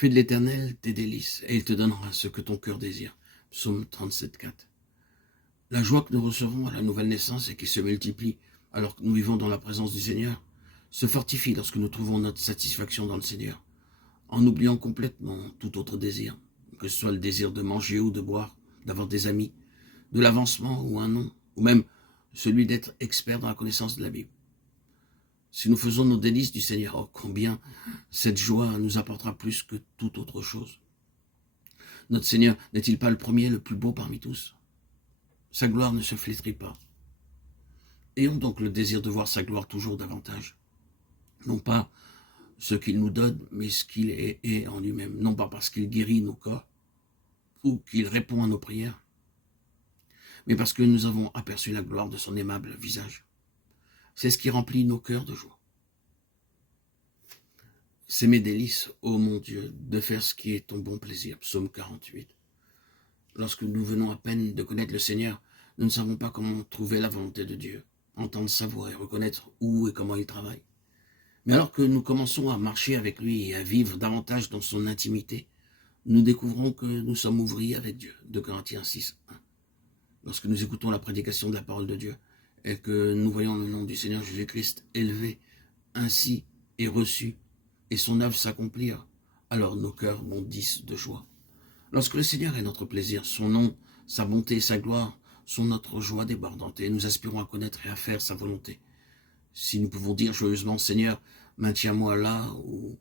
Fais de l'Éternel tes délices, et il te donnera ce que ton cœur désire. Psaume 37, 4. La joie que nous recevons à la nouvelle naissance et qui se multiplie alors que nous vivons dans la présence du Seigneur, se fortifie lorsque nous trouvons notre satisfaction dans le Seigneur, en oubliant complètement tout autre désir, que ce soit le désir de manger ou de boire, d'avoir des amis, de l'avancement ou un nom, ou même celui d'être expert dans la connaissance de la Bible. Si nous faisons nos délices du Seigneur, oh combien cette joie nous apportera plus que toute autre chose. Notre Seigneur n'est-il pas le premier, le plus beau parmi tous? Sa gloire ne se flétrit pas. Ayons donc le désir de voir sa gloire toujours davantage. Non pas ce qu'il nous donne, mais ce qu'il est en lui-même. Non pas parce qu'il guérit nos corps ou qu'il répond à nos prières, mais parce que nous avons aperçu la gloire de son aimable visage. C'est ce qui remplit nos cœurs de joie. C'est mes délices, ô mon Dieu, de faire ce qui est ton bon plaisir. Psaume 48. Lorsque nous venons à peine de connaître le Seigneur, nous ne savons pas comment trouver la volonté de Dieu, entendre sa voix et reconnaître où et comment il travaille. Mais alors que nous commençons à marcher avec lui et à vivre davantage dans son intimité, nous découvrons que nous sommes ouvriers avec Dieu. 2 Corinthiens 6, 1. Lorsque nous écoutons la prédication de la parole de Dieu et que nous voyons le nom du Seigneur Jésus-Christ élevé ainsi et reçu et son œuvre s'accomplir, alors nos cœurs bondissent de joie. Lorsque le Seigneur est notre plaisir, son nom, sa bonté et sa gloire sont notre joie débordante et nous aspirons à connaître et à faire sa volonté. Si nous pouvons dire joyeusement, Seigneur, maintiens-moi là ou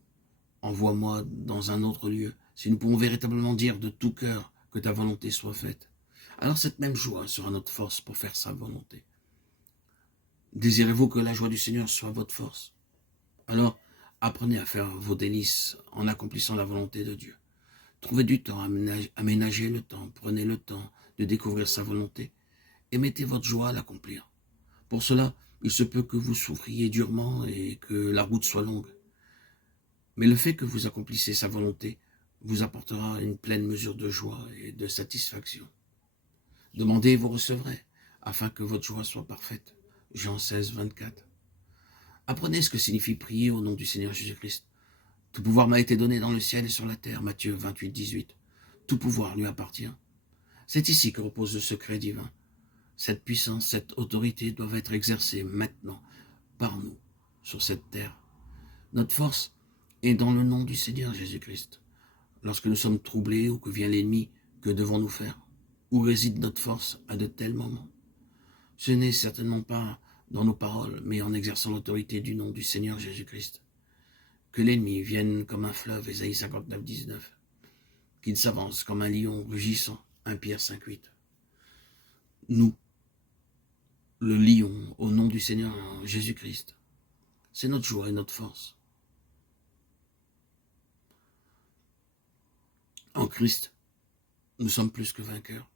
envoie-moi dans un autre lieu, si nous pouvons véritablement dire de tout cœur que ta volonté soit faite, alors cette même joie sera notre force pour faire sa volonté. Désirez-vous que la joie du Seigneur soit votre force? Alors, apprenez à faire vos délices en accomplissant la volonté de Dieu. Trouvez du temps, aménagez le temps, prenez le temps de découvrir sa volonté et mettez votre joie à l'accomplir. Pour cela, il se peut que vous souffriez durement et que la route soit longue. Mais le fait que vous accomplissez sa volonté vous apportera une pleine mesure de joie et de satisfaction. Demandez et vous recevrez, afin que votre joie soit parfaite. Jean 16, 24. Apprenez ce que signifie prier au nom du Seigneur Jésus-Christ. Tout pouvoir m'a été donné dans le ciel et sur la terre. Matthieu 28, 18. Tout pouvoir lui appartient. C'est ici que repose le secret divin. Cette puissance, cette autorité doivent être exercées maintenant par nous sur cette terre. Notre force est dans le nom du Seigneur Jésus-Christ. Lorsque nous sommes troublés ou que vient l'ennemi, que devons-nous faire? Où réside notre force à de tels moments? Ce n'est certainement pas dans nos paroles, mais en exerçant l'autorité du nom du Seigneur Jésus-Christ. Que l'ennemi vienne comme un fleuve, Ésaïe 59, 19. Qu'il s'avance comme un lion rugissant, 1 Pierre 5, 8. Nous, le lion, au nom du Seigneur Jésus-Christ, c'est notre joie et notre force. En Christ, nous sommes plus que vainqueurs.